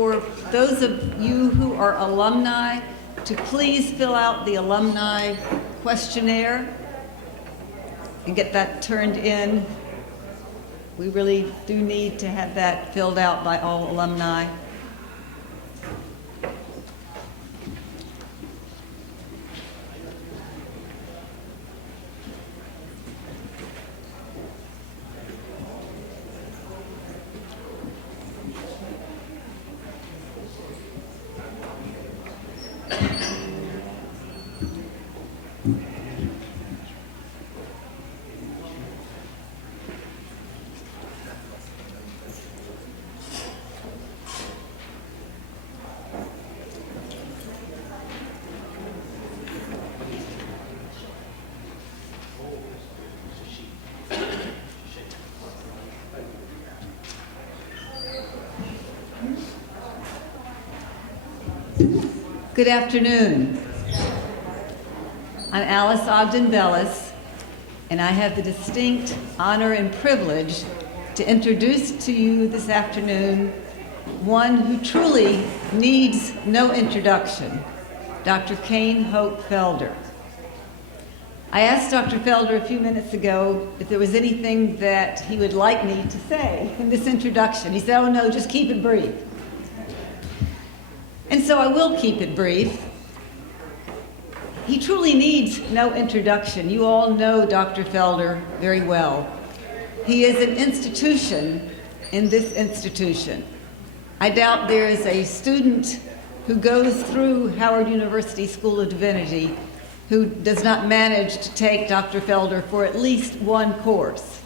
For those of you who are alumni, to please fill out the alumni questionnaire and get that turned in. We really do need to have that filled out by all alumni. Good afternoon. I'm Alice Ogden-Bellis, and I have the distinct honor and privilege to introduce to you this afternoon one who truly needs no introduction, Dr. Cain Hope Felder. I asked Dr. Felder a few minutes ago if there was anything that he would like me to say in this introduction. He said, "Oh no, just keep it brief." And so I will keep it brief. He truly needs no introduction. You all know Dr. Felder very well. He is an institution in this institution. I doubt there is a student who goes through Howard University School of Divinity who does not manage to take Dr. Felder for at least one course.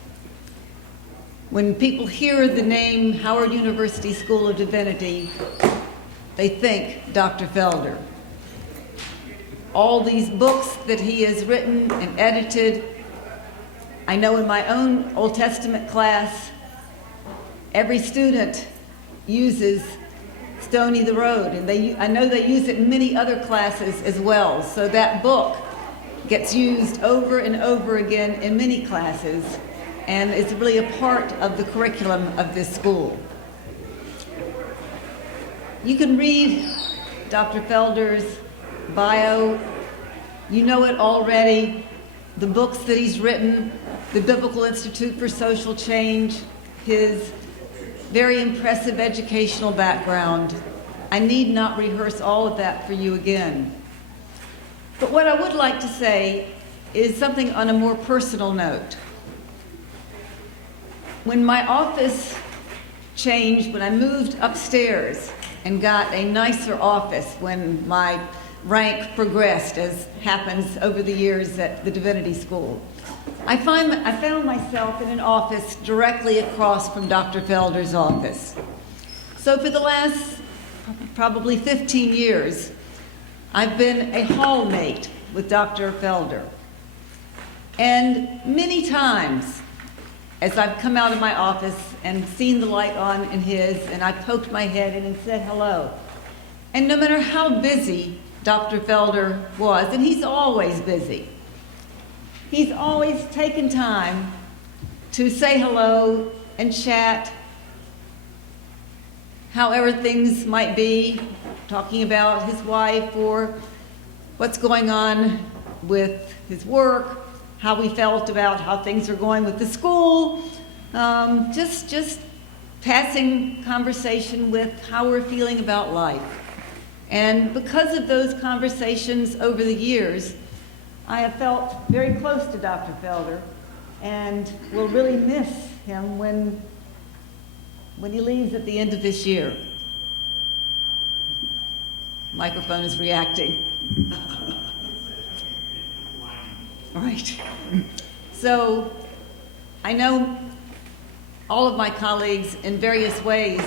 When people hear the name Howard University School of Divinity, they think Dr. Felder. All these books that he has written and edited, I know in my own Old Testament class, every student uses Stony the Road, and I know they use it in many other classes as well. So that book gets used over and over again in many classes, and it's really a part of the curriculum of this school. You can read Dr. Felder's bio. You know it already. The books that he's written, the Biblical Institute for Social Change, his very impressive educational background. I need not rehearse all of that for you again. But what I would like to say is something on a more personal note. When my office changed, when I moved upstairs and got a nicer office when my rank progressed, as happens over the years at the Divinity School, I found myself in an office directly across from Dr. Felder's office. So for the last probably 15 years, I've been a hallmate with Dr. Felder. And many times, as I've come out of my office and seen the light on in his, and I poked my head in and said hello. And no matter how busy Dr. Felder was, and he's always busy, he's always taken time to say hello and chat, however things might be, talking about his wife or what's going on with his work, how we felt about how things are going with the school, just passing conversation with how we're feeling about life. And because of those conversations over the years, I have felt very close to Dr. Felder and will really miss him when he leaves at the end of this year. Microphone is reacting. Right. So I know all of my colleagues in various ways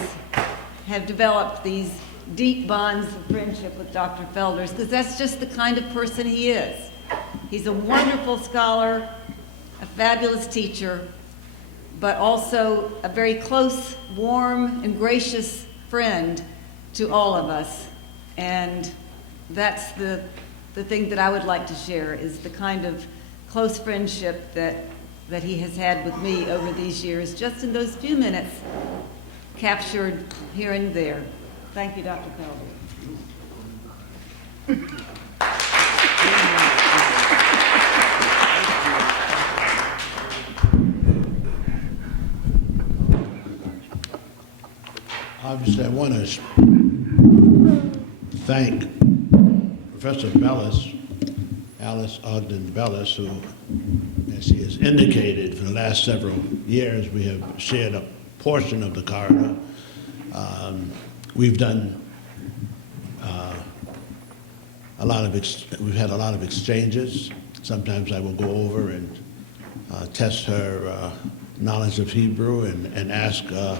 have developed these deep bonds of friendship with Dr. Felder, because that's just the kind of person he is. He's a wonderful scholar, a fabulous teacher, but also a very close, warm, and gracious friend to all of us. And that's the thing that I would like to share, is the kind of close friendship that he has had with me over these years, just in those few minutes captured here and there. Thank you, Dr. Felder. Obviously, I want to thank Professor Bellis, Alice Ogden Bellis, who, as he has indicated, for the last several years, we have shared a portion of the corridor. We've done we've had a lot of exchanges. Sometimes I will go over and test her knowledge of Hebrew and ask the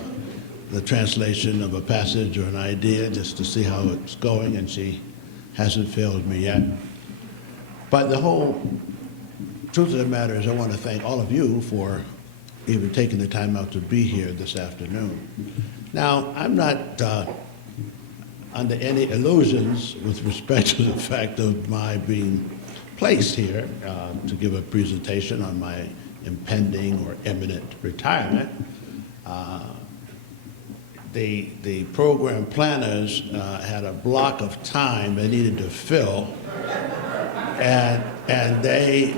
translation of a passage or an idea just to see how it's going, and she hasn't failed me yet. But the whole truth of the matter is I want to thank all of you for even taking the time out to be here this afternoon. Now, I'm not under any illusions with respect to the fact of my being placed here to give a presentation on my impending or imminent retirement. The program planners had a block of time they needed to fill, and they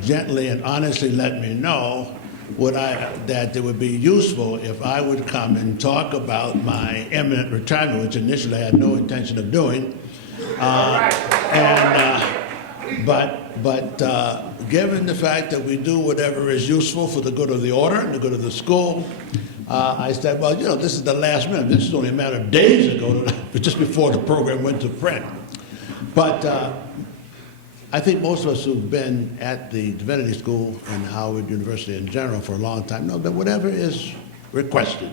gently and honestly let me know that it would be useful if I would come and talk about my imminent retirement, which initially I had no intention of doing. But given the fact that we do whatever is useful for the good of the order and the good of the school, I said, well, this is the last minute. This is only a matter of days ago, just before the program went to print. But I think most of us who've been at the Divinity School and Howard University in general for a long time know that whatever is requested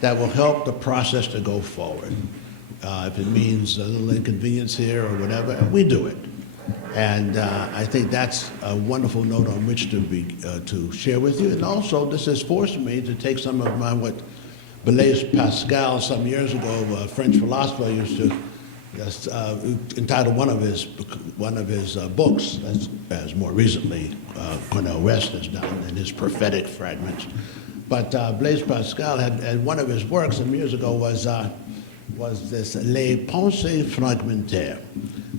that will help the process to go forward. If it means a little inconvenience here or whatever, we do it. And I think that's a wonderful note on which to share with you. And also, this has forced me to take some of my, what Blaise Pascal some years ago, a French philosopher, used to entitled one of his books, as more recently Cornel West has done in his prophetic fragments. But Blaise Pascal had one of his works some years ago was this Les Pensées Fragmentaires,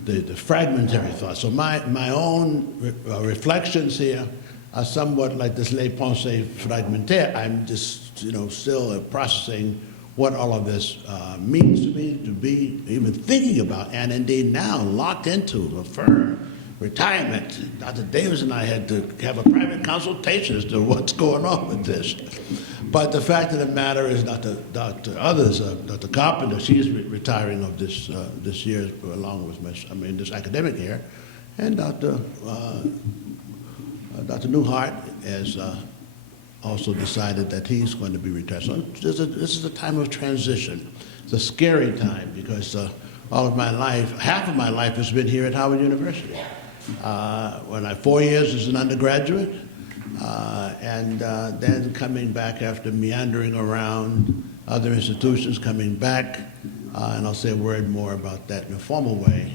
the fragmentary thoughts. So my own reflections here are somewhat like this Les Pensées Fragmentaires. I'm just still processing what all of this means to me, to be even thinking about, and indeed now locked into a firm retirement. Dr. Davis and I had to have a private consultation as to what's going on with this. But the fact of the matter is Dr. Carpenter, she's retiring of this year, along with this academic year, and Dr. Newhart has also decided that he's going to be retired. So this is a time of transition. It's a scary time because all of my life, half of my life has been here at Howard University. 4 years as an undergraduate, and then coming back after meandering around other institutions, coming back, and I'll say a word more about that in a formal way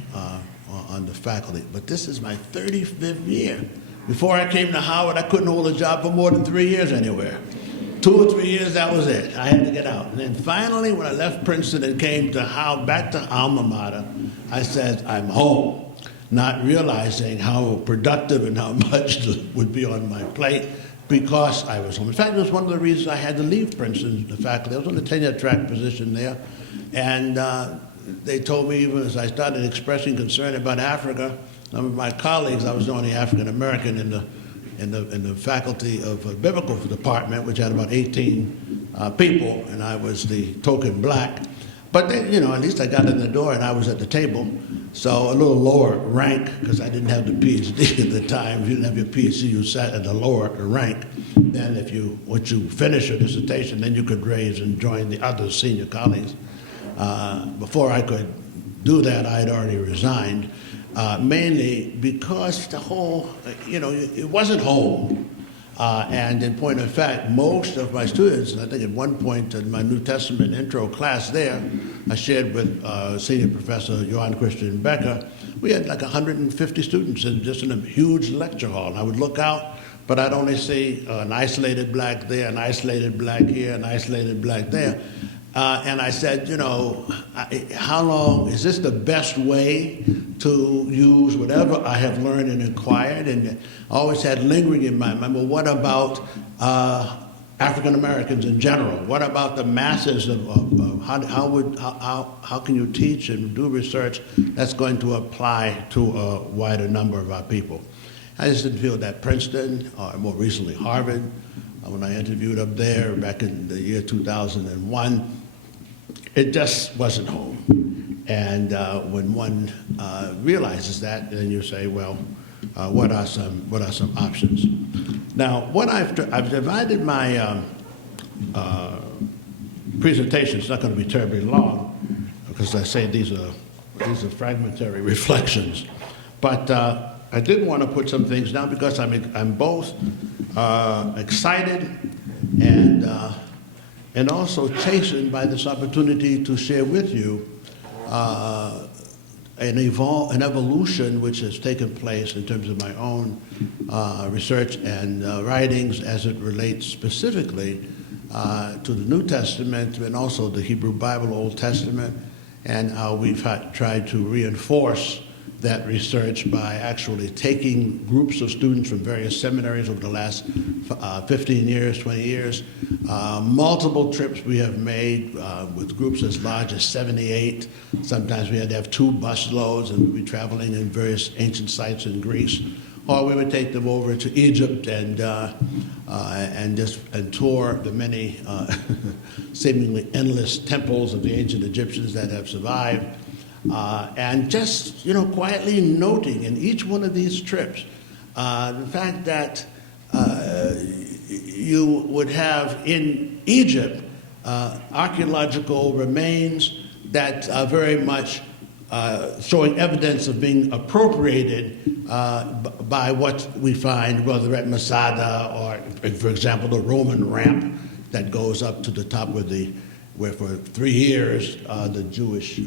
on the faculty. But this is my 35th year. Before I came to Howard, I couldn't hold a job for more than 3 years anywhere. 2 or 3 years, that was it. I had to get out. And then finally, when I left Princeton and came to back to alma mater, I said, I'm home, not realizing how productive and how much would be on my plate because I was home. In fact, it was one of the reasons I had to leave Princeton, the faculty. I was on a tenure track position there, and they told me, even as I started expressing concern about Africa, some of my colleagues, I was the only African American in the faculty of biblical department, which had about 18 people, and I was the token black. But then, at least I got in the door and I was at the table, so a little lower rank because I didn't have the PhD at the time. If you didn't have your PhD, you sat at a lower rank. Then, once you finish your dissertation, then you could raise and join the other senior colleagues. Before I could do that, I had already resigned. Mainly because the whole, it wasn't home. And in point of fact, most of my students, and I think at one point in my New Testament intro class there, I shared with Senior Professor Johann Christian Becker, we had like 150 students just in a huge lecture hall. And I would look out, but I'd only see an isolated black there, an isolated black here, an isolated black there. And I said, you know, how long, is this the best way to use whatever I have learned and acquired? And I always had lingering in my mind, well, what about African Americans in general? What about the masses of how can you teach and do research that's going to apply to a wider number of our people? I just didn't feel that Princeton, or more recently Harvard, when I interviewed up there back in the year 2001, it just wasn't home. And when one realizes that, then you say, well, what are some options? Now, I've divided my presentation. It's not going to be terribly long, because I say these are fragmentary reflections. But I did want to put some things down because I'm both excited and also chastened by this opportunity to share with you an evolution which has taken place in terms of my own research and writings as it relates specifically to the New Testament and also the Hebrew Bible, Old Testament, and how we've tried to reinforce that research by actually taking groups of students from various seminaries over the last 15 years, 20 years. Multiple trips we have made with groups as large as 78. Sometimes we had to have 2 bus loads, and we'd be traveling in various ancient sites in Greece. Or we would take them over to Egypt and tour the many seemingly endless temples of the ancient Egyptians that have survived. And just, you know, quietly noting in each one of these trips the fact that you would have in Egypt archaeological remains that are very much showing evidence of being appropriated by what we find, whether at Masada or, for example, the Roman ramp that goes up to the top where for 3 years the Jewish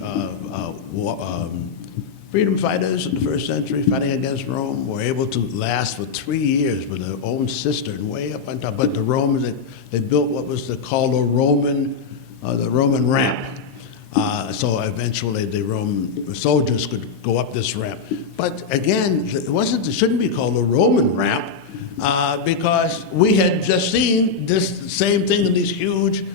freedom fighters in the first century fighting against Rome were able to last for 3 years with their own cistern way up on top. But the Romans, they built what was called the Roman ramp. So eventually the Roman soldiers could go up this ramp. But again, it shouldn't be called the Roman ramp because we had just seen this same thing in these huge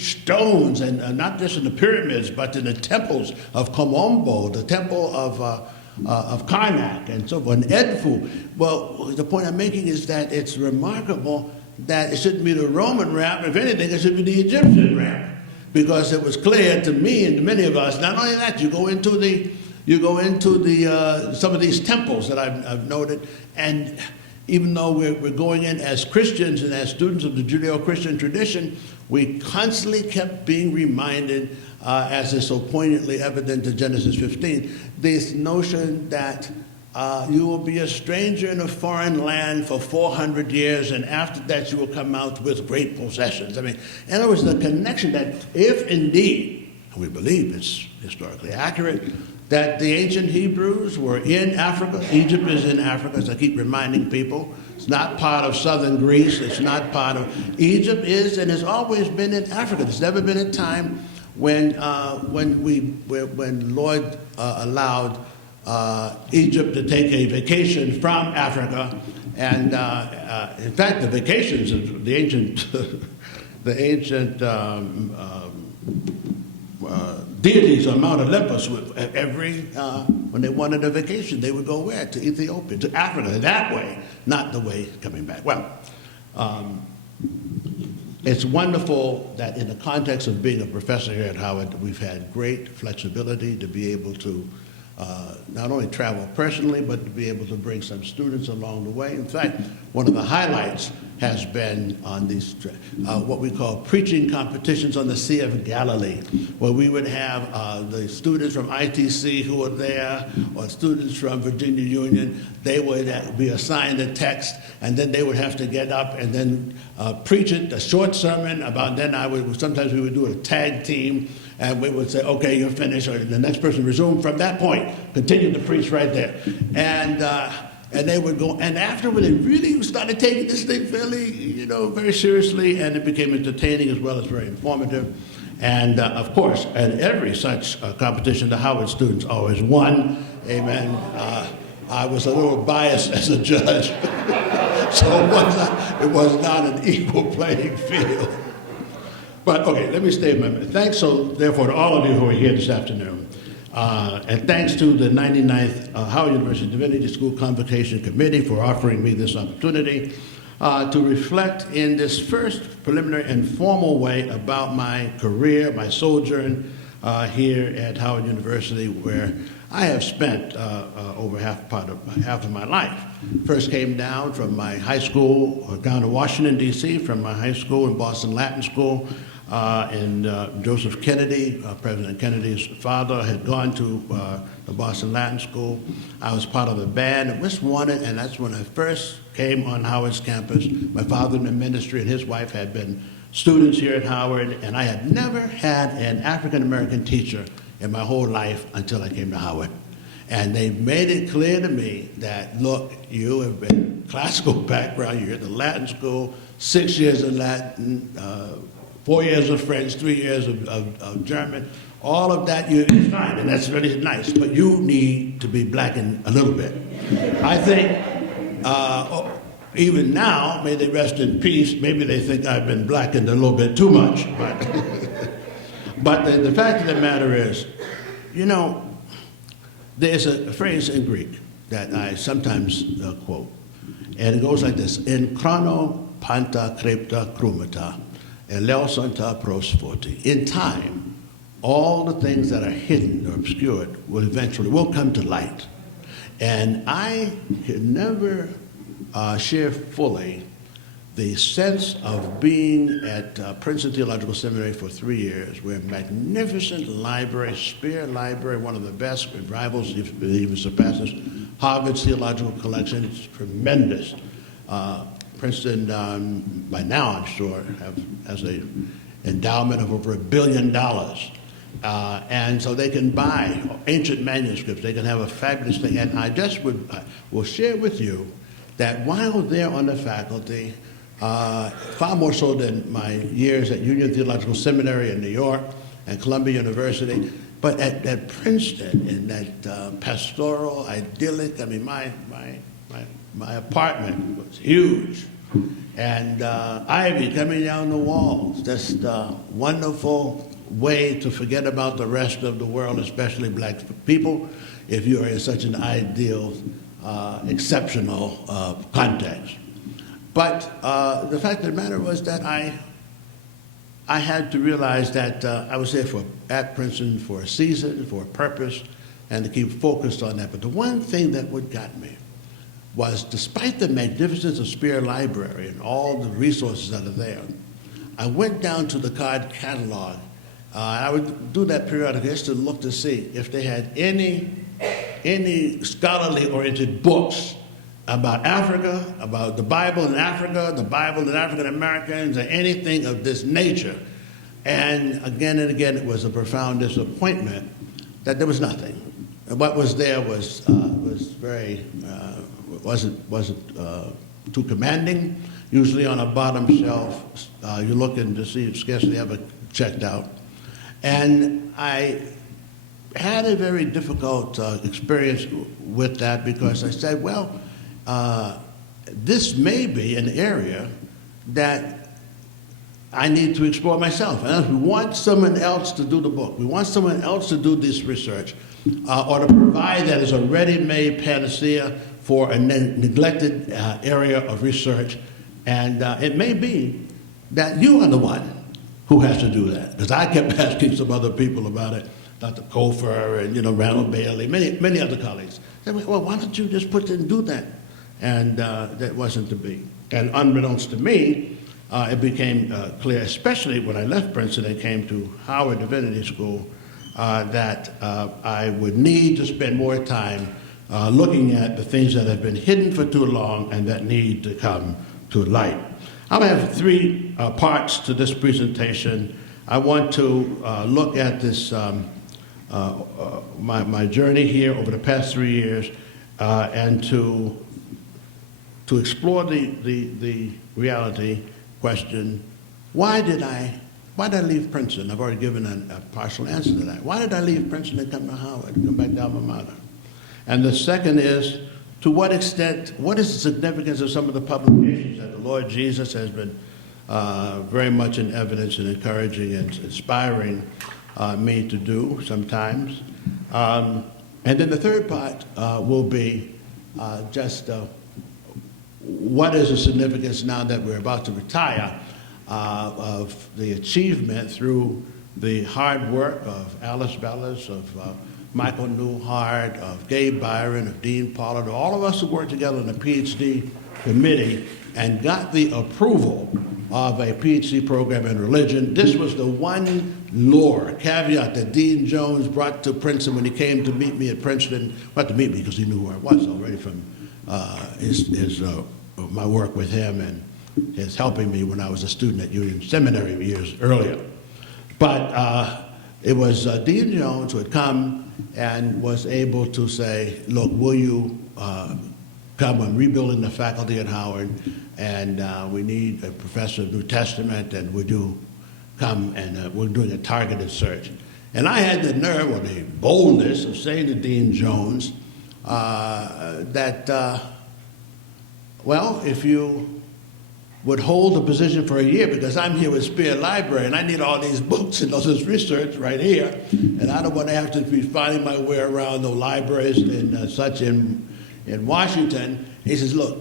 stones, and not just in the pyramids, but in the temples of Komombo, the temple of Karnak, and so forth, and Edfu. Well, the point I'm making is that it's remarkable that it shouldn't be the Roman ramp. If anything, it should be the Egyptian ramp, because it was clear to me and to many of us. Not only that, you go into some of these temples that I've noted, and even though we're going in as Christians and as students of the Judeo-Christian tradition, we constantly kept being reminded, as is so poignantly evident in Genesis 15, this notion that you will be a stranger in a foreign land for 400 years, and after that you will come out with great possessions. I mean, in other words, the connection that if indeed, and we believe it's historically accurate, that the ancient Hebrews were in Africa. Egypt is in Africa, as I keep reminding people. It's not part of southern Greece. It's not part of... Egypt is and has always been in Africa. There's never been a time when Lord allowed Egypt to take a vacation from Africa. And in fact, the vacations of the ancient... deities on Mount Olympus, when they wanted a vacation, they would go where? To Ethiopia, to Africa, that way, not the way coming back. Well, it's wonderful that in the context of being a professor here at Howard, we've had great flexibility to be able to not only travel personally, but to be able to bring some students along the way. In fact, one of the highlights has been on these what we call preaching competitions on the Sea of Galilee, where we would have the students from ITC who were there, or students from Virginia Union. They would be assigned a text, and then they would have to get up and then preach it, a short sermon about. Then sometimes we would do a tag team, and we would say, okay, you're finished, or the next person resume from that point, continue to preach right there. And And they would go, and afterward, they really started taking this thing fairly, very seriously, and it became entertaining as well as very informative. And of course, at every such competition, the Howard students always won. Amen. I was a little biased as a judge, so it was not an equal playing field. But okay, let me stay a minute. Thanks, so therefore, to all of you who are here this afternoon. And thanks to the 99th Howard University Divinity School Convocation Committee for offering me this opportunity to reflect in this first preliminary and formal way about my career, my sojourn here at Howard University, where I have spent over half of my life. First came down from my high school, down to Washington, D.C., from my high school in Boston Latin School. And Joseph Kennedy, President Kennedy's father, had gone to the Boston Latin School. I was part of a band at West Wanted, and that's when I first came on Howard's campus. My father in the ministry and his wife had been students here at Howard, and I had never had an African-American teacher in my whole life until I came to Howard. And they made it clear to me that, look, you have been classical background, you're at the Latin school, 6 years of Latin, 4 years of French, 3 years of German, all of that is fine, and that's really nice, but you need to be blackened a little bit. I think, even now, may they rest in peace, maybe they think I've been blackened a little bit too much, but the fact of the matter is, there's a phrase in Greek that I sometimes quote, and it goes like this: "En chrono panta crepta crumata, eleosanta pros forti." In time, all the things that are hidden or obscured will come to light. And I could never share fully the sense of being at Princeton Theological Seminary for 3 years, where a magnificent library, Spear Library, one of the best rivals, even surpasses Harvard's theological collection. It's tremendous. Princeton, by now I'm sure, has an endowment of over $1 billion. And so they can buy ancient manuscripts. They can have a fabulous thing. And I just will share with you that while there on the faculty, far more so than my years at Union Theological Seminary in New York and Columbia University, but at Princeton, in that pastoral, idyllic, my apartment was huge. And ivy coming down the walls, just a wonderful way to forget about the rest of the world, especially black people, if you are in such an ideal, exceptional context. But the fact of the matter was that I had to realize that I was there at Princeton for a season, for a purpose, and to keep focused on that. But the one thing that what got me was, despite the magnificence of Spear Library and all the resources that are there, I went down to the card catalog. I would do that periodically just to look to see if they had any scholarly-oriented books about Africa, about the Bible in Africa, the Bible in African Americans, or anything of this nature. And again, it was a profound disappointment that there was nothing. And what was there was very wasn't too commanding. Usually on a bottom shelf, you're looking to see it scarcely ever checked out. And I had a very difficult experience with that, because I said, well, this may be an area that I need to explore myself. And we want someone else to do the book. We want someone else to do this research, or to provide that as a ready-made panacea for a neglected area of research. And it may be that you are the one who has to do that, because I kept asking some other people about it, Dr. Kofer and Randall Bailey, many other colleagues. They said, well, why don't you just put in and do that? And that wasn't to be. And unbeknownst to me, it became clear, especially when I left Princeton and came to Howard Divinity School, that I would need to spend more time looking at the things that have been hidden for too long and that need to come to light. I'm going to have three parts to this presentation. I want to look at this, my journey here over the past 3 years, and to to explore the reality question, why did I leave Princeton? I've already given a partial answer to that. Why did I leave Princeton and come to Howard, come back to alma mater? And the second is, to what extent, what is the significance of some of the publications that the Lord Jesus has been very much in evidence and encouraging and inspiring me to do sometimes. And then the third part will be just what is the significance now that we're about to retire of the achievement through the hard work of Alice Bellis, of Michael Newhart, of Gabe Byron, of Dean Pollard, all of us who worked together in the PhD committee and got the approval of a PhD program in religion. This was the one caveat that Dean Jones brought to Princeton when he came to meet me at Princeton. Not to meet me because he knew who I was already from my work with him and his helping me when I was a student at Union Seminary years earlier. But it was Dean Jones who had come and was able to say, look, will you come? I'm rebuilding the faculty at Howard, and we need a professor of New Testament, and would you come, and we're doing a targeted search. And I had the nerve or the boldness of saying to Dean Jones that, well, if you would hold the position for a year, because I'm here with Spear Library and I need all these books and all this research right here, and I don't want to have to be finding my way around the libraries and such in Washington. He says, look,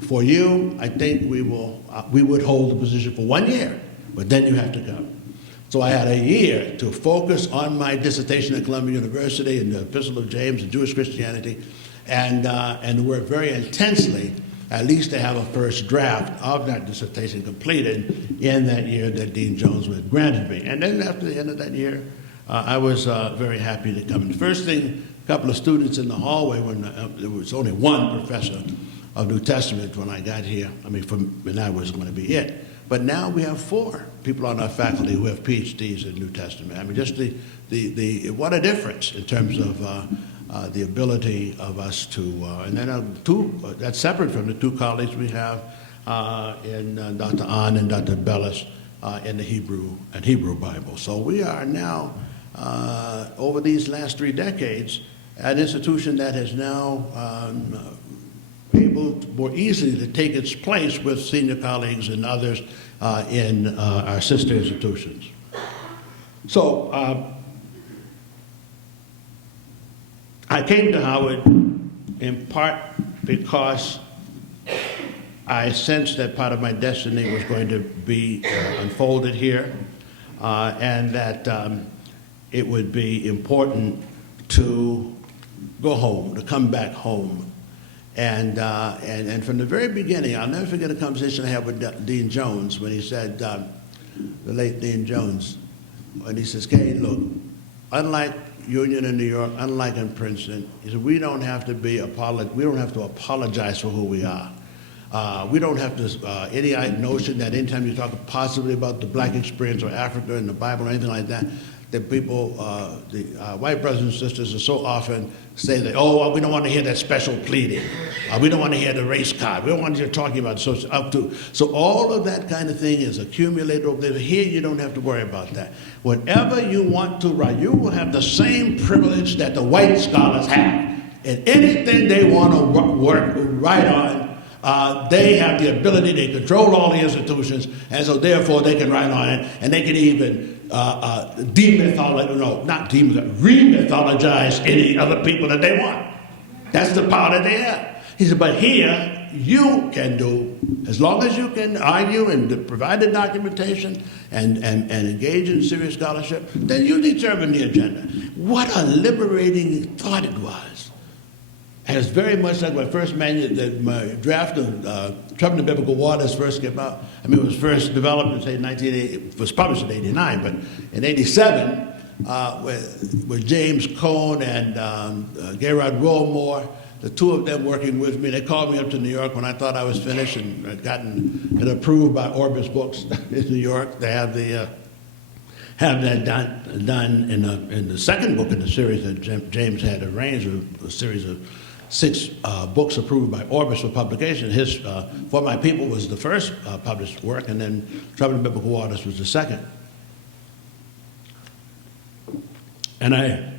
for you, I think we would hold the position for 1 year, but then you have to come. So I had a year to focus on my dissertation at Columbia University in the Epistle of James and Jewish Christianity, and work very intensely, at least to have a first draft of that dissertation completed in that year that Dean Jones had granted me. And then after the end of that year, I was very happy to come. And the first thing, a couple of students in the hallway, when there was only one professor of New Testament when I got here, and that was going to be it. But now we have 4 people on our faculty who have PhDs in New Testament. I mean, just what a difference in terms of the ability of us to, and then 2, that's separate from the 2 colleagues we have in Dr. Ahn and Dr. Bellis in the Hebrew Bible. So we are now, over these last 3 decades, an institution that has now able more easily to take its place with senior colleagues and others in our sister institutions. So I came to Howard in part because I sensed that part of my destiny was going to be unfolded here, and that it would be important to go home, to come back home. And from the very beginning, I'll never forget a conversation I had with Dean Jones when he said, the late Dean Jones, when he says, Cain, look, unlike Union in New York, unlike in Princeton, he said, we don't have to apologize for who we are. We don't have to, any notion that anytime you talk positively about the black experience or Africa in the Bible or anything like that, that people, the white brothers and sisters are so often say that, oh, well, we don't want to hear that special pleading. We don't want to hear the race card. We don't want to hear talking about so all of that kind of thing is accumulated over there. Here you don't have to worry about that. Whatever you want to write, you will have the same privilege that the white scholars have. And anything they want to write on, they have the ability, they control all the institutions, and so therefore they can write on it, and they can even re-mythologize any other people that they want. That's the power that they have. He said, but here you can do, as long as you can argue and provide the documentation and engage in serious scholarship, then you determine the agenda. What a liberating thought it was. And it's very much like my first my draft of Trouble in the Biblical Waters first came out. I mean, it was first developed in, say, 1980, it was published in 89, but in 87, with James Cone and Gerard Wilmore, the 2 of them working with me, they called me up to New York when I thought I was finished and had gotten it approved by Orbis Books in New York. They have that done in the second book in the series that James had arranged, a series of 6 books approved by Orbis for publication. His For My People was the first published work, and then Troubled Biblical Waters was the second. And I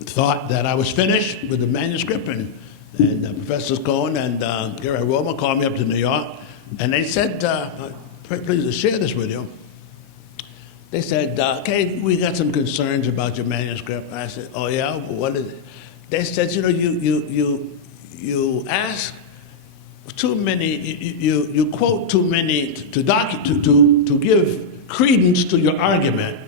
thought that I was finished with the manuscript, and Professors Cohen and Gary Roma called me up to New York, and they said, please to share this with you. They said, Cain, we got some concerns about your manuscript. I said, oh yeah, what is it? They said, you know, you ask too many, you quote too many to give credence to your argument.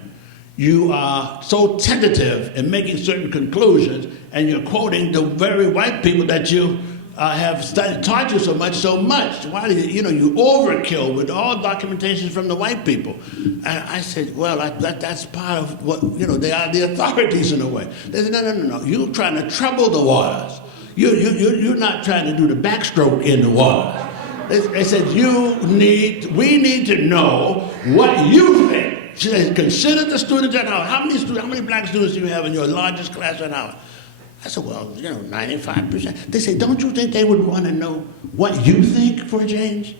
You are so tentative in making certain conclusions, and you're quoting the very white people that you have taught you so much. Why do you overkill with all documentations from the white people? And I said, well, that's part of what, they are the authorities in a way. They said, no. You're trying to trouble the waters. You're not trying to do the backstroke in the waters. They said, we need to know what you think. She said, consider the students at Howard. How many black students do you have in your largest class at Howard? I said, well, 95%. They say, don't you think they would want to know what you think for a change?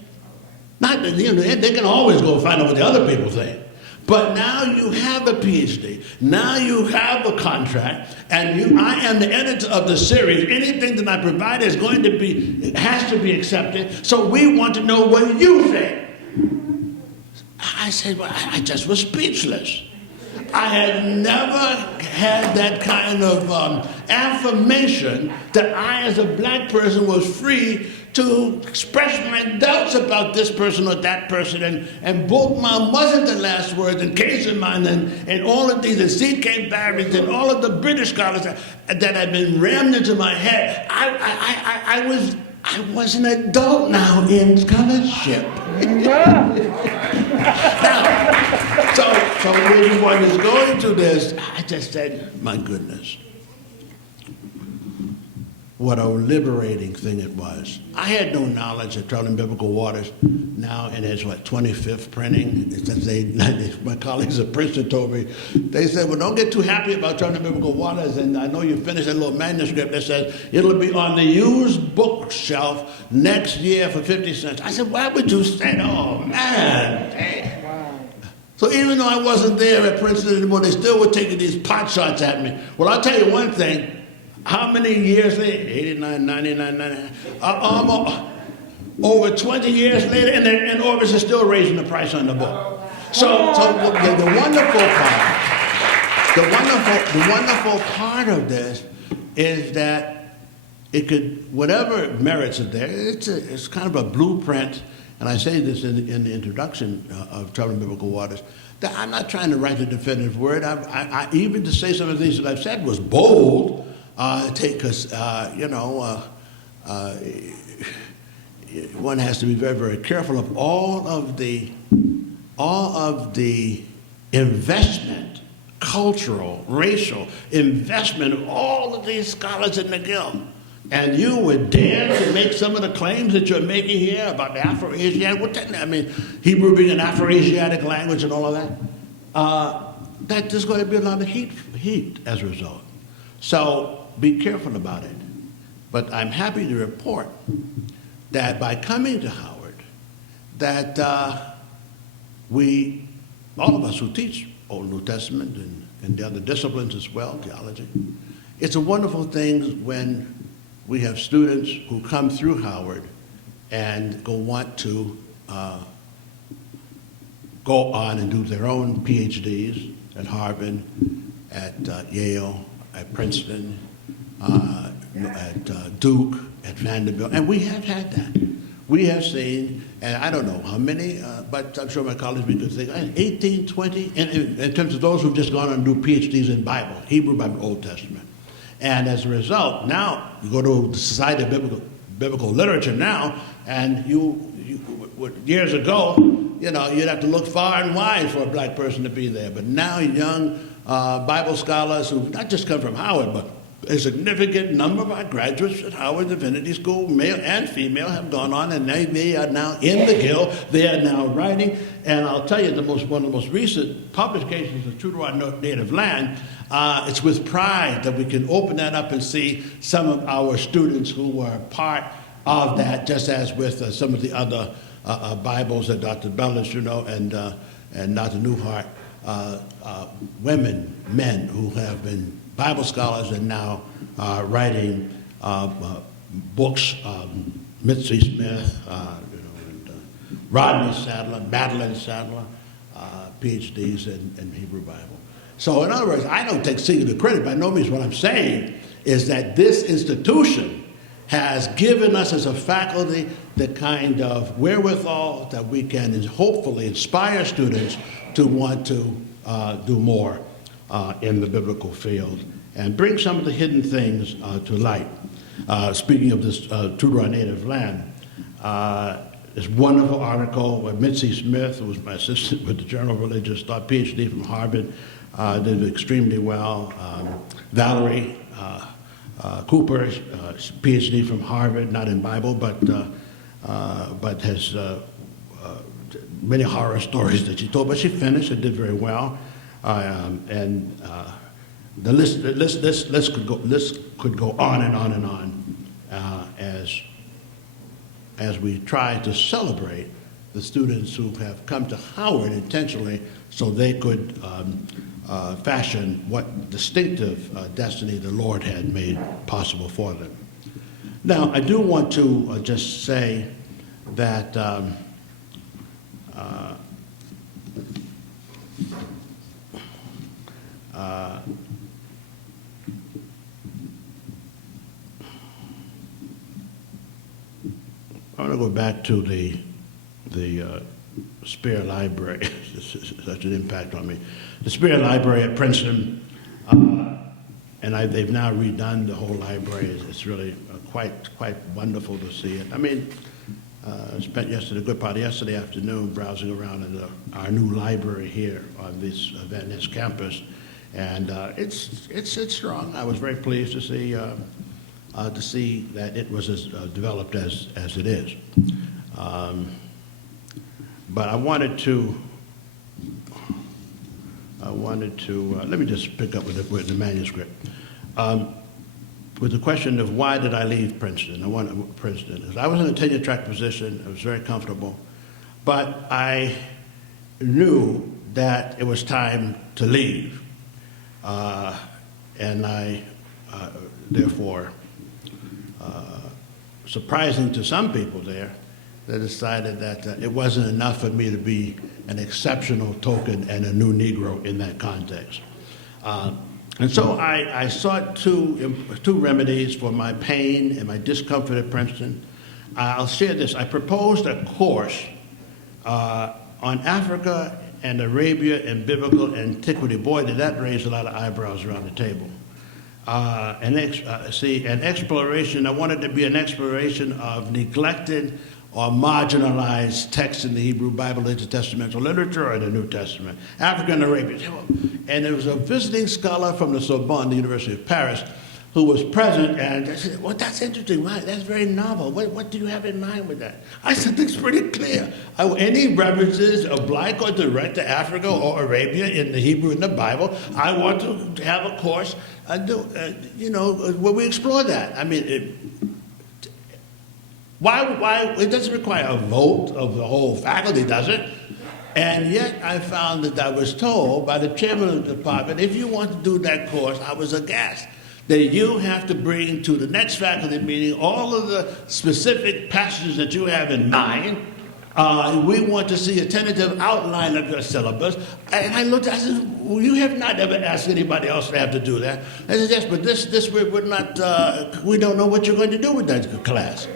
Not that, they can always go find out what the other people think. But now you have a PhD. Now you have a contract, and I am the editor of the series. Anything that I provide has to be accepted. So we want to know what you think. I said, well, I just was speechless. I had never had that kind of affirmation that I, as a black person, was free to express my doubts about this person or that person, and Bultmann wasn't the last word, and Caseman and all of these, and C. K. Barrett and all of the British scholars that had been rammed into my head. I was an adult now in scholarship. Now, so when one is going to this, I just said, my goodness, what a liberating thing it was. I had no knowledge of Troubled Biblical Waters now in its 25th printing. My colleagues at Princeton told me, they said, well, don't get too happy about Troubled Biblical Waters, and I know you finished that little manuscript that says it'll be on the used bookshelf next year for 50 cents. I said, why would you say, oh man. Wow. So even though I wasn't there at Princeton anymore, they still were taking these pot shots at me. Well, I'll tell you one thing. How many years later? 89, 99, 99. Over 20 years later, and Orbis is still raising the price on the book. So the wonderful part of this is that it could, whatever merits are there, it's kind of a blueprint. And I say this in the introduction of Troubled Biblical Waters, that I'm not trying to write a definitive word. I even to say some of the things that I've said was bold. One has to be very, very careful of all of the investment, cultural, racial investment of all of these scholars in McGill. And you would dare to make some of the claims that you're making here about the Afro-Asiatic, Hebrew being an Afro-Asiatic language and all of that, that there's going to be a lot of heat as a result. So be careful about it. But I'm happy to report that by coming to Howard, that all of us who teach Old New Testament and the other disciplines as well, theology, it's a wonderful thing when we have students who come through Howard and want to go on and do their own PhDs at Harvard, at Yale, at Princeton, at Duke, at Vanderbilt, and we have had that. We have seen, and I don't know how many, but I'm sure my colleagues will think 18, 20, in terms of those who've just gone on to do PhDs in Bible, Hebrew, Bible, Old Testament. And as a result, now you go to the Society of Biblical Literature now, and years ago, you'd have to look far and wide for a black person to be there. But now young Bible scholars who not just come from Howard, but A significant number of our graduates at Howard Divinity School, male and female, have gone on, and they are now in the Guild. They are now writing, and I'll tell you, one of the most recent publications of True to Our Native Land, it's with pride that we can open that up and see some of our students who were part of that, just as with some of the other Bibles that Dr. Bellis, and Dr. Newhart, women, men who have been Bible scholars and now writing books. Mitzi Smith, and Rodney Sadler, Madeline Sadler, PhDs in Hebrew Bible. So in other words, I don't take singular credit. By no means what I'm saying is that this institution has given us as a faculty the kind of wherewithal that we can hopefully inspire students to want to do more in the biblical field and bring some of the hidden things to light. Speaking of this True to Our Native Land, this wonderful article where Mitzi Smith, who was my assistant with the Journal of Religious Thought, PhD from Harvard, did extremely well. Valerie Cooper, PhD from Harvard, not in Bible, but has many horror stories that she told, but she finished and did very well. The list could go on and on and on as we try to celebrate the students who have come to Howard intentionally so they could fashion what distinctive destiny the Lord had made possible for them. Now, I do want to just say that I want to go back to the Spear Library. Such an impact on me. The Spear Library at Princeton, and they've now redone the whole library. It's really quite wonderful to see it. I mean, I spent a good part of yesterday afternoon browsing around in our new library here on this Van Ness campus, and it's strong. I was very pleased to see that it was as developed as it is. But I wanted to let me just pick up with the manuscript. With the question of why did I leave Princeton? I wanted Princeton. I was in a tenure-track position. I was very comfortable. But I knew that it was time to leave. And I, therefore, surprising to some people there, they decided that it wasn't enough for me to be an exceptional token and a new Negro in that context. And so I sought two remedies for my pain and my discomfort at Princeton. I'll share this. I proposed a course on Africa and Arabia and biblical antiquity. Boy, did that raise a lot of eyebrows around the table. An exploration. I wanted to be an exploration of neglected or marginalized texts in the Hebrew Bible, intertestamental literature, or the New Testament. Africa and Arabia. And there was a visiting scholar from the Sorbonne, the University of Paris, who was present, and I said, well, that's interesting. Wow, that's very novel. What do you have in mind with that? I said, it's pretty clear. Any references oblique or direct to Africa or Arabia in the Hebrew in the Bible, I want to have a course, where we explore that. I mean, why? It doesn't require a vote of the whole faculty, does it? And yet I found that I was told by the chairman of the department, if you want to do that course, I was aghast, that you have to bring to the next faculty meeting all of the specific passages that you have in mind. We want to see a tentative outline of your syllabus. And I looked, I said, well, you have not ever asked anybody else to have to do that. I said, yes, but this we're not, we don't know what you're going to do with that class.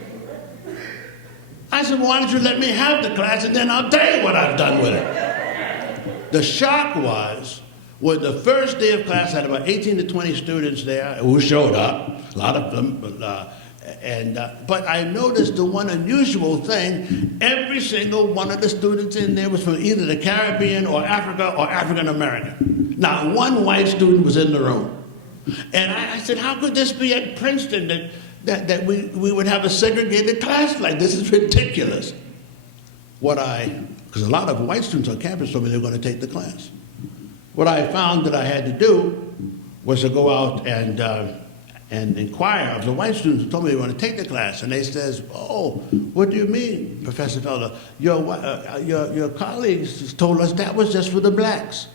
I said, well, why don't you let me have the class and then I'll tell you what I've done with it. The shock was, when the first day of class, I had about 18 to 20 students there who showed up, a lot of them, but I noticed the one unusual thing, every single one of the students in there was from either the Caribbean or Africa or African American. Not one white student was in the room. And I said, how could this be at Princeton that we would have a segregated class like this? Is ridiculous. Because a lot of white students on campus told me they were going to take the class. What I found that I had to do was to go out and inquire of the white students who told me they want to take the class. And they says, oh, what do you mean, Professor Felder? Your colleagues told us that was just for the blacks.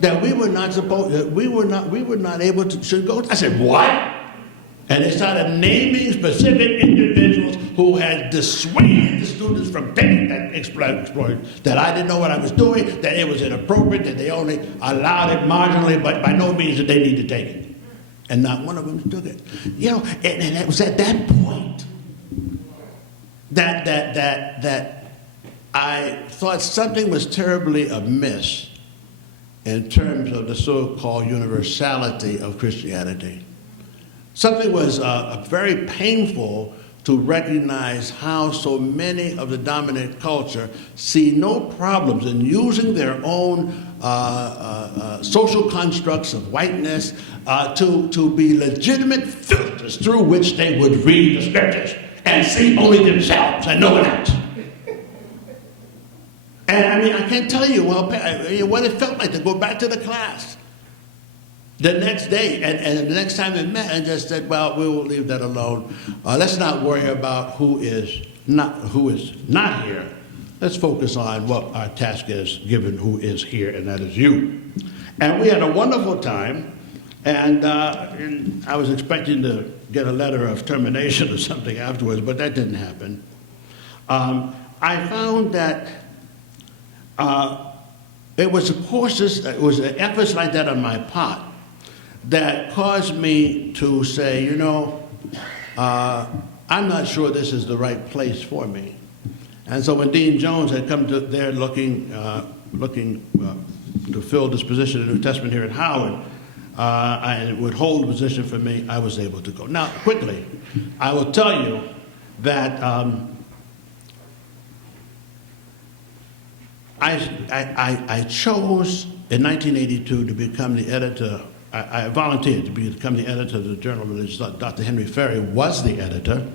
That we were not supposed, we were not able to, should go. I said, what? And they started naming specific individuals who had dissuaded the students from taking that exploit, that I didn't know what I was doing, that it was inappropriate, that they only allowed it marginally, but by no means did they need to take it. And not one of them took it. You know, and it was at that point that I thought something was terribly amiss in terms of the so-called universality of Christianity. Something was very painful to recognize how so many of the dominant culture see no problems in using their own social constructs of whiteness to be legitimate filters through which they would read the scriptures and see only themselves and no one else. And I mean, I can't tell you what it felt like to go back to the class the next day, and the next time we met, and just said, well, we will leave that alone. Let's not worry about who is not here. Let's focus on what our task is, given who is here, and that is you. And we had a wonderful time, and I was expecting to get a letter of termination or something afterwards, but that didn't happen. I found that it was efforts like that on my part that caused me to say, you know, I'm not sure this is the right place for me. And so when Dean Jones had come to there looking to fill this position in the New Testament here at Howard, and would hold the position for me, I was able to go. Now, quickly, I will tell you that I chose in 1982 to become the editor. I volunteered to become the editor of the Journal of Religious Thought. Dr. Henry Ferry was the editor,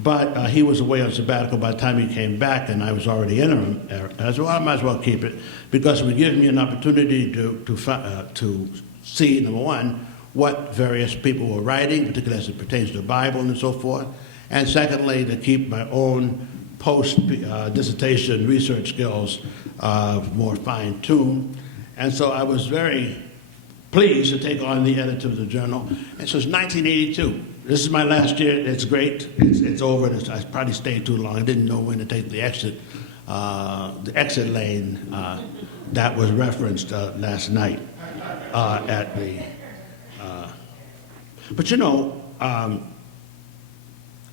but he was away on sabbatical by the time he came back, and I was already interim. I said, well, I might as well keep it because it would give me an opportunity to see, number one, what various people were writing, particularly as it pertains to the Bible and so forth, and secondly, to keep my own post-dissertation research skills more fine-tuned. And so I was very pleased to take on the editor of the journal. And so it's 1982. This is my last year. It's great. It's over. I probably stayed too long. I didn't know when to take the exit lane that was referenced last night at the. But you know, I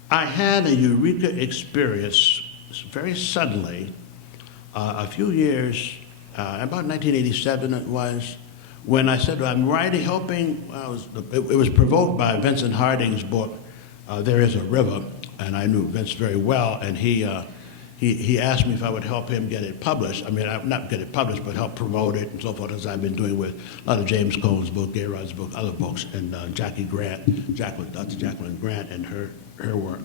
had a eureka experience very suddenly a few years, about 1987 it was, when I said, I'm writing, helping, it was provoked by Vincent Harding's book, There Is a River, and I knew Vince very well, and he asked me if I would help him get it published. I mean, not get it published, but help promote it and so forth, as I've been doing with a lot of James Cone's book, Gay Rod's book, other books, and Dr. Jacqueline Grant and her work.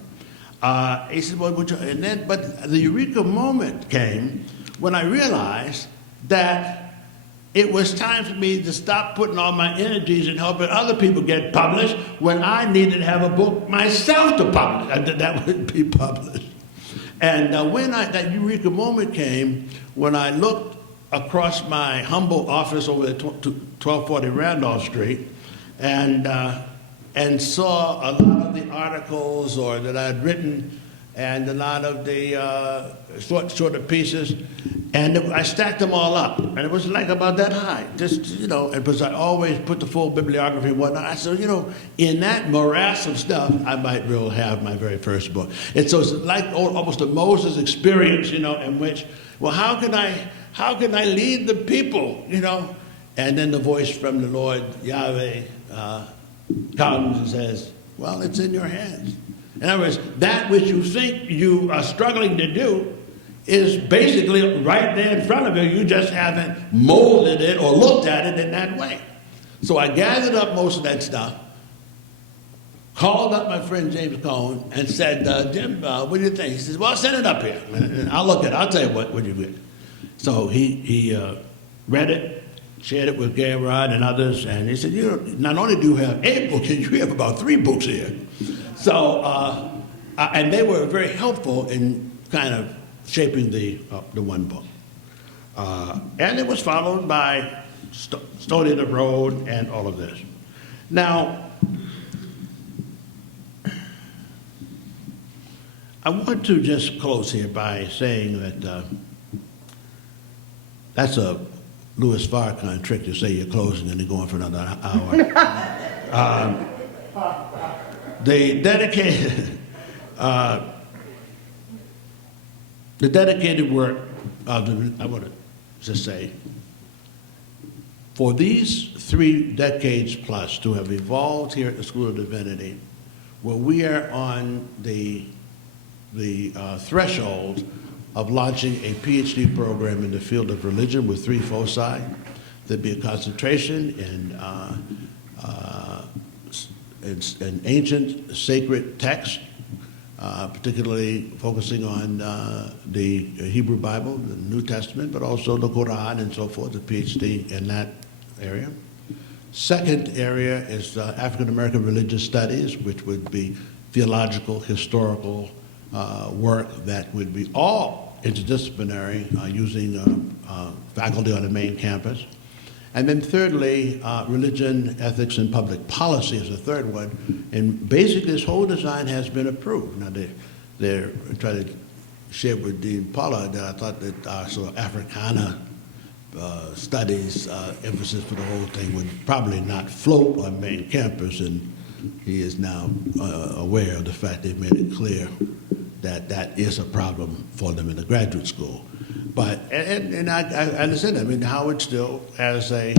He said, well, but the eureka moment came when I realized that it was time for me to stop putting all my energies in helping other people get published when I needed to have a book myself to publish, that would be published. And when that eureka moment came, when I looked across my humble office over at 1240 Randolph Street and saw a lot of the articles that I had written and a lot of the shorter pieces, and I stacked them all up, and it was like about that high, just, you know, because I always put the full bibliography and whatnot. I said, you know, in that morass of stuff, I might really have my very first book. And so it's like almost a Moses experience, you know, in which, well, how can I lead the people, you know? And then the voice from the Lord, Yahweh, comes and says, well, it's in your hands. In other words, that which you think you are struggling to do is basically right there in front of you. You just haven't molded it or looked at it in that way. So I gathered up most of that stuff, called up my friend James Cohn, and said, Jim, what do you think? He says, well, send it up here, and I'll look at it. I'll tell you what you get. So he read it, shared it with Gayrod and others, and he said, you know, not only do you have a book here, you have about 3 books here. So, and they were very helpful in kind of shaping the one book. And it was followed by Stone in the Road and all of this. Now, I want to just close here by saying that that's a Louis Farrakhan trick to say you're closing and then going for another hour. The dedicated work of the, I want to just say, for these 3 decades plus to have evolved here at the School of Divinity, where we are on the threshold of launching a PhD program in the field of religion with 3 foci. There'd be a concentration in ancient sacred texts, particularly focusing on the Hebrew Bible, the New Testament, but also the Quran and so forth, the PhD in that area. Second area is African American religious studies, which would be theological, historical work that would be all interdisciplinary, using faculty on the main campus. And then thirdly, religion, ethics, and public policy is the third one. And basically, this whole design has been approved. Now, they're trying to share with Dean Pollard that I thought that our sort of Africana studies emphasis for the whole thing would probably not float on main campus, and he is now aware of the fact they've made it clear that that is a problem for them in the graduate school. But, and I understand that. I mean, Howard still has a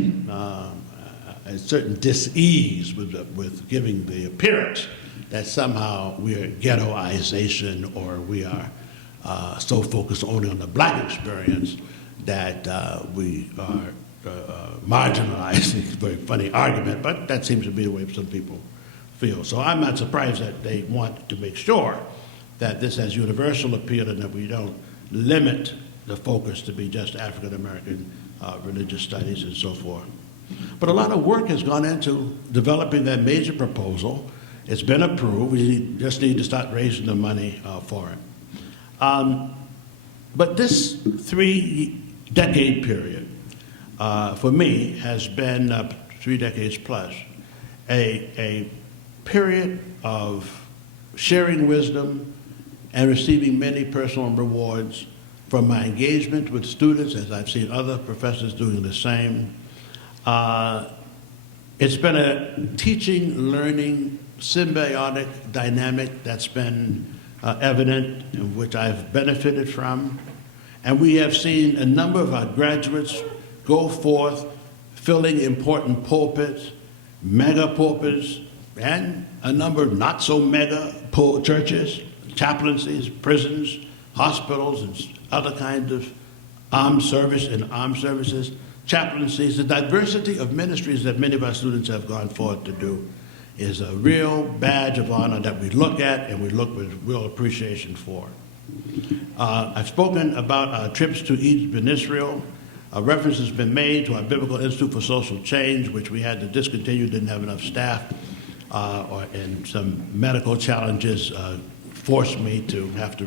certain dis-ease with giving the appearance that somehow we are ghettoization, or we are so focused only on the black experience that we are marginalizing. It's a very funny argument, but that seems to be the way some people feel. So I'm not surprised that they want to make sure that this has universal appeal and that we don't limit the focus to be just African American religious studies and so forth. But a lot of work has gone into developing that major proposal. It's been approved. We just need to start raising the money for it. But this 3-decade period, for me, has been 3 decades plus, a period of sharing wisdom and receiving many personal rewards from my engagement with students, as I've seen other professors doing the same. It's been a teaching, learning, symbiotic dynamic that's been evident, in which I've benefited from. And we have seen a number of our graduates go forth filling important pulpits, mega pulpits, and a number of not so mega churches, chaplaincies, prisons, hospitals, and other kinds of armed service and armed services, chaplaincies. The diversity of ministries that many of our students have gone forth to do is a real badge of honor that we look at and we look with real appreciation for. I've spoken about our trips to Egypt and Israel. A reference has been made to our Biblical Institute for Social Change, which we had to discontinue, didn't have enough staff, and some medical challenges forced me to have to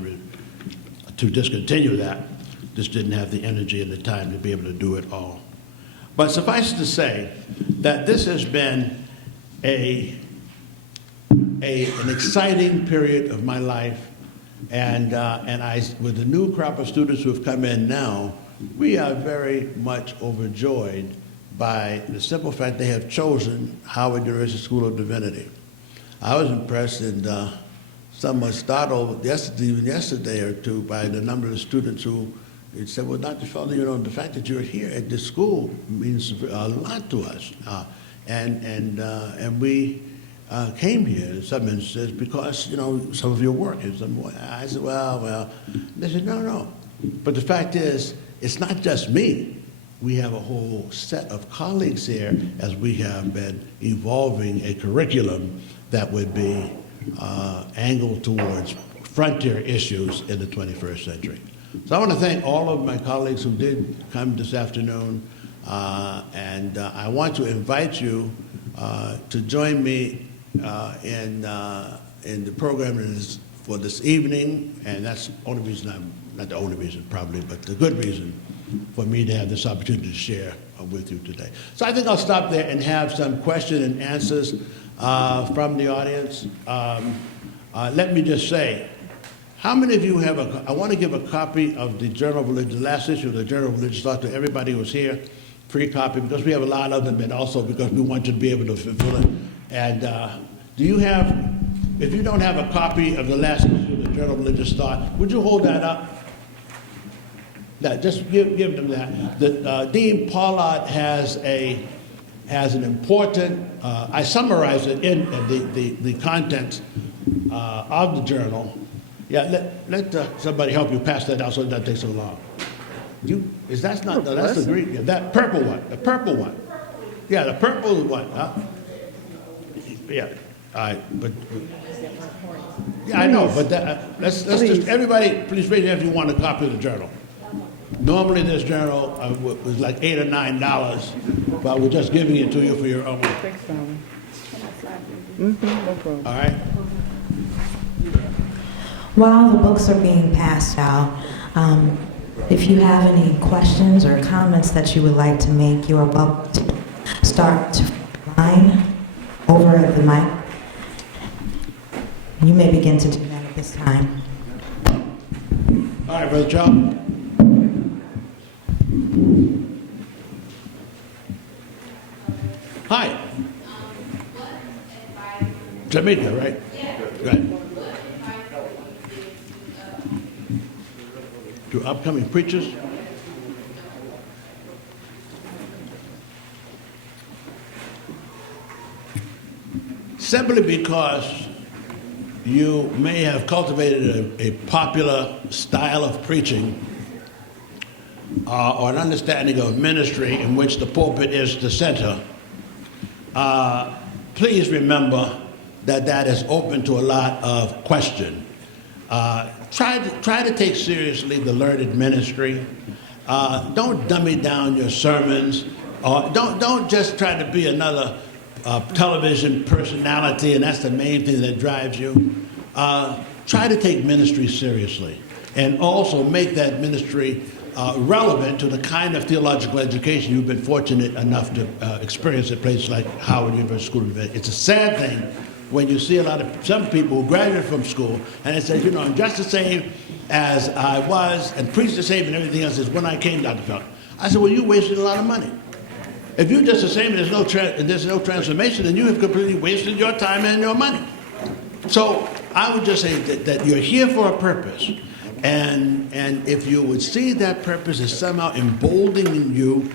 discontinue that. Just didn't have the energy and the time to be able to do it all. But suffice it to say that this has been an exciting period of my life, and with the new crop of students who have come in now, we are very much overjoyed by the simple fact they have chosen Howard University School of Divinity. I was impressed and somewhat startled yesterday or two by the number of students who said, well, Dr. Felder, you know, the fact that you're here at this school means a lot to us. And we came here in some instances because, you know, some of your work. And I said, well. They said, no. But the fact is, it's not just me. we have a whole set of colleagues here as we have been evolving a curriculum that would be angled towards frontier issues in the 21st century. So I want to thank all of my colleagues who did come this afternoon, and I want to invite you to join me in the program for this evening, and that's the only reason not the only reason probably, but the good reason for me to have this opportunity to share with you today. So I think I'll stop there and have some question and answers from the audience. Let me just say, how many of you have I want to give a copy of the Journal of Religion, the last issue of the Journal of Religious Thought to everybody who's here, free copy, because we have a lot of them, but also because we want you to be able to fulfill it. And do you have, if you don't have a copy of the last issue of the Journal of Religious Thought, would you hold that up? Yeah, just give them that. Dean Pollard has an important, I summarize it in the contents of the journal. Yeah, let somebody help you pass that out so it doesn't take so long. That's not, no, that's the green, yeah, that purple one, the purple one. Yeah, the purple one, huh? Yeah, all right, but yeah, I know, but let's just, everybody, please raise your hand if you want a copy of the journal. Normally this journal was like $8 or $9, but we're just giving it to you for your own. All right. While the books are being passed out, if you have any questions or comments that you would like to make, you are about to start to line over at the mic. You may begin to do that at this time. All right, Brother Charles. Hi. Jamaica, right? Yeah. Right. To upcoming preachers? Simply because you may have cultivated a popular style of preaching or an understanding of ministry in which the pulpit is the center, please remember that is open to a lot of question. Try to take seriously the learned ministry. Don't dummy down your sermons. Don't just try to be another television personality, and that's the main thing that drives you. Try to take ministry seriously, and also make that ministry relevant to the kind of theological education you've been fortunate enough to experience at places like Howard University School of Ed. It's a sad thing when you see some people who graduate from school and they say, I'm just the same as I was and preach the same and everything else as when I came, Dr. Felder. I said, well, you wasted a lot of money. If you're just the same and there's no transformation, then you have completely wasted your time and your money. So I would just say that you're here for a purpose. And if you would see that purpose as somehow emboldening you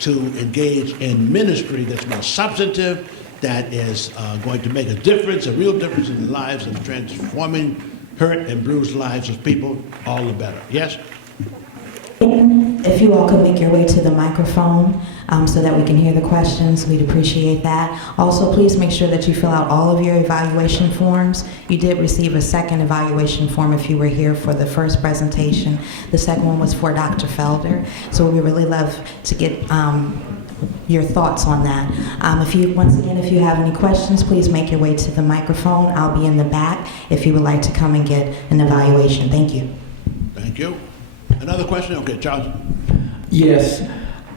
to engage in ministry that's more substantive, that is going to make a difference, a real difference in the lives of transforming hurt and bruised lives of people, all the better. Yes? If you all could make your way to the microphone so that we can hear the questions, we'd appreciate that. Also, please make sure that you fill out all of your evaluation forms. You did receive a second evaluation form if you were here for the first presentation. The second one was for Dr. Felder. So we really love to get your thoughts on that. Once again, if you have any questions, please make your way to the microphone. I'll be in the back if you would like to come and get an evaluation. Thank you. Thank you. Another question? Okay, Charles. Yes.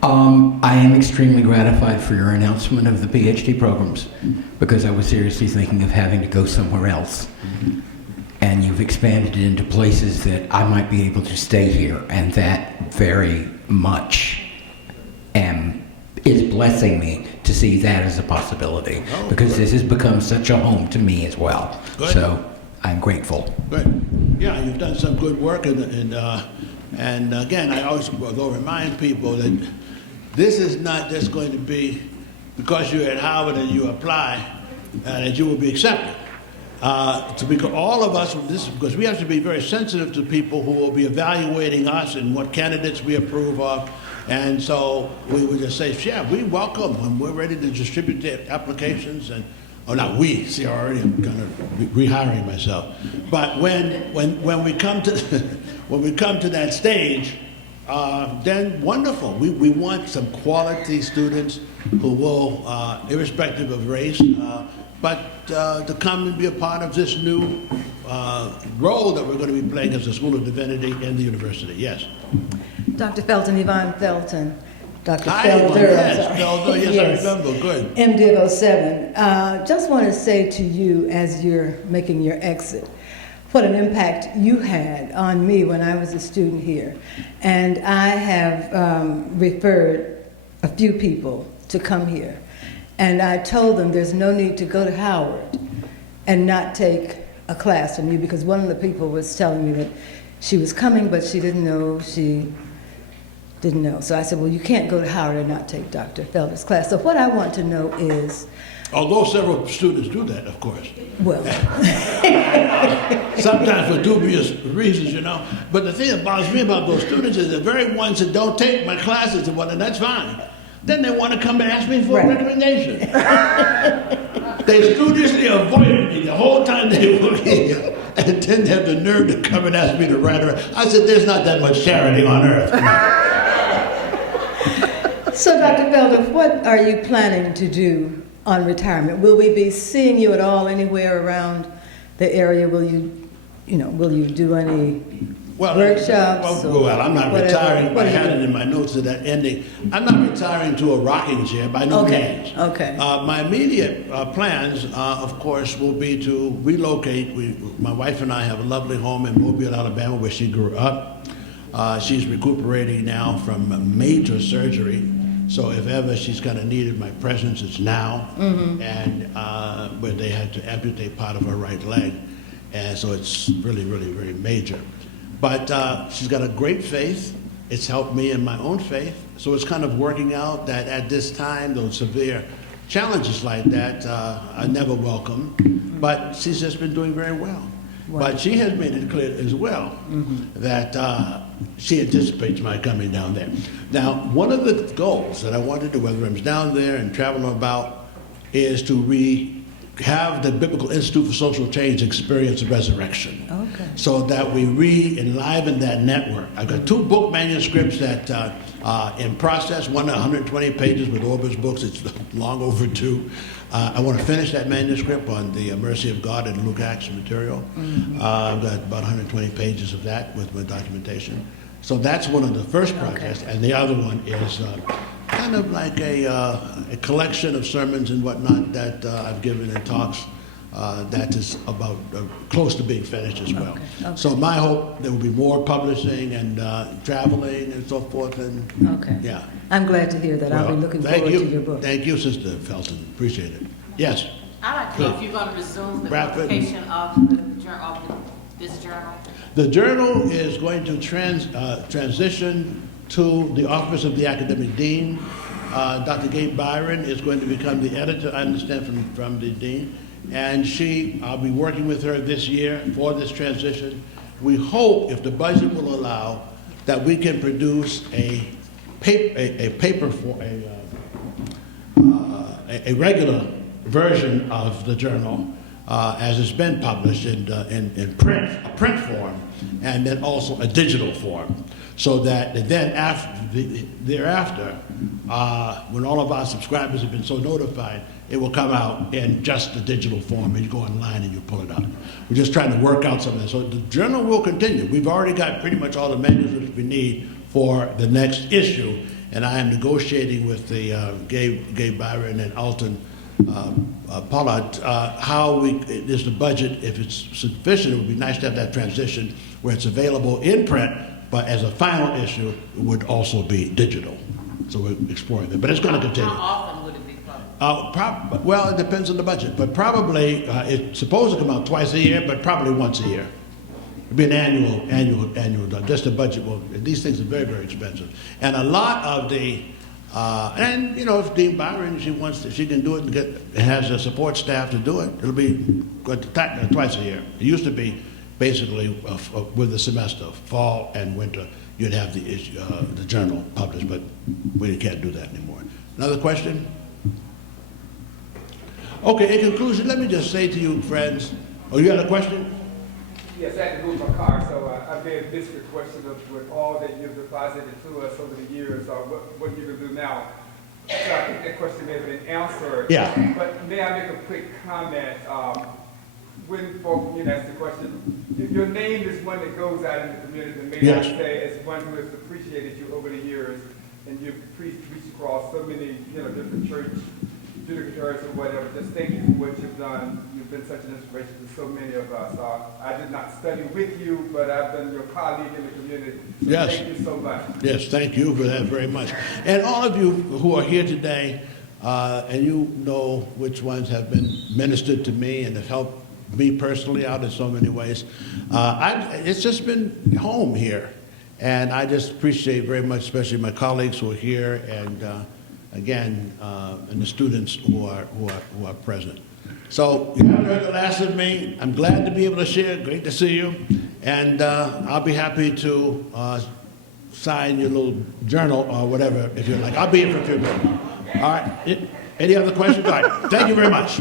I am extremely gratified for your announcement of the PhD programs because I was seriously thinking of having to go somewhere else. And you've expanded it into places that I might be able to stay here, and that very much is blessing me to see that as a possibility because this has become such a home to me as well. Good. So I'm grateful. Good. Yeah, you've done some good work, and again, I always go remind people that this is not just going to be because you're at Howard and you apply that you will be accepted. all of us, because we have to be very sensitive to people who will be evaluating us and what candidates we approve of. And so we would just say, yeah, we welcome when we're ready to distribute the applications. And not we, see, I already am kind of rehiring myself. But when we come to when we come to that stage, then wonderful. We want some quality students who will, irrespective of race, but to come and be a part of this new role that we're going to be playing as a School of Divinity in the university. Yes. Dr. Felton, Yvonne Felton. Dr. Hi, Felder. yes, Felder, yes, I remember, good. MD of 07. Just want to say to you as you're making your exit, what an impact you had on me when I was a student here. And I have referred a few people to come here. And I told them there's no need to go to Howard and not take a class from you, because one of the people was telling me that she was coming, but she didn't know. So I said, well, you can't go to Howard and not take Dr. Felder's class. So what I want to know is... Although several students do that, of course. Well... Sometimes for dubious reasons, you know. But the thing that bothers me about those students is the very ones that don't take my classes and whatnot, that's fine. Then they want to come and ask me for a recommendation. They studiously avoided me the whole time they were here, and then they have the nerve to come and ask me to write her. I said, there's not that much charity on earth. So, Dr. Felder, what are you planning to do on retirement? Will we be seeing you at all anywhere around the area? Will you do any workshops? Well, I'm not whatever. retiring. I had it in my notes of that ending. I'm not retiring to a rocking chair by no means. Okay. My immediate plans, of course, will be to relocate. My wife and I have a lovely home in Mobile, Alabama, where she grew up. She's recuperating now from a major surgery. So if ever she's kind of needed my presence, it's now. Mm-hmm. And where they had to amputate part of her right leg. And so it's really, really, very major. But she's got a great faith. It's helped me in my own faith. So it's kind of working out that at this time, those severe challenges like that are never welcome. But she's just been doing very well. Wow. But she has made it clear as well that she anticipates my coming down there. Now, one of the goals that I want to do, whether I'm down there and traveling about, is to have the Biblical Institute for Social Change experience of resurrection. Okay. So that we re-enliven that network. I've got 2 book manuscripts that are in process, one 120 pages with Orber's books. It's long overdue. I want to finish that manuscript on the mercy of God and Luke Acts material. I've got about 120 pages of that with my documentation. So that's one of the first projects, and the other one is kind of like a collection of sermons and whatnot that I've given in talks that is about close to being finished as well. Okay. So my hope there will be more publishing and traveling and so forth. And yeah, I'm glad to hear that. Well, I'll be looking forward to your book. Thank you, Sister Felton. Appreciate it. Yes. I'd like to know if you're going to resume the publication of this journal. The journal is going to transition to the Office of the Academic Dean. Dr. Gabe Byron is going to become the editor, I understand, from the dean. And I'll be working with her this year for this transition. We hope, if the budget will allow, that we can produce a regular version of the journal as it's been published in print form, and then also a digital form, so that then thereafter, when all of our subscribers have been so notified, it will come out in just the digital form, and you go online and you pull it up. We're just trying to work out some of that. So the journal will continue. We've already got pretty much all the manuscripts we need for the next issue, and I am negotiating with the Gabe Byron and Alton Pollard how is the budget, if it's sufficient. It would be nice to have that transition where it's available in print, but as a final issue, it would also be digital. So we're exploring that, but it's going to continue. How often would it be published? Well, it depends on the budget, but probably it's supposed to come out twice a year, but probably once a year. It'd be an annual. Just the budget will. These things are very, very expensive, and a lot of the And you know, if Dean Byron, if she can do it and has a support staff to do it, it'll be twice a year. It used to be basically with the semester, fall and winter, you'd have the journal published, but we can't do that anymore. Another question? Okay, in conclusion, let me just say to you, friends, oh, you got a question? Yes, I had to move my car, so I may have missed your question with all that you've deposited to us over the years, what you're going to do now. So I think that question may have been answered. Yeah. But may I make a quick comment? When folks ask the question, your name is one that goes out in the community, and may Yes. I say, as one who has appreciated you over the years, and you've reached across so many different church church or whatever, just thank you for what you've done. You've been such an inspiration to so many of us. I did not study with you, but I've been your colleague in the community. So Yes. Thank you so much. Yes, thank you for that very much. And all of you who are here today, and you know which ones have been ministered to me and have helped me personally out in so many ways. It's just been home here. And I just appreciate very much, especially my colleagues who are here, and again, and the students who are present. So you haven't heard the last of me. I'm glad to be able to share. Great to see you. And I'll be happy to sign your little journal or whatever if you like. I'll be here for a few minutes. All right. Any other questions? All right. Thank you very much.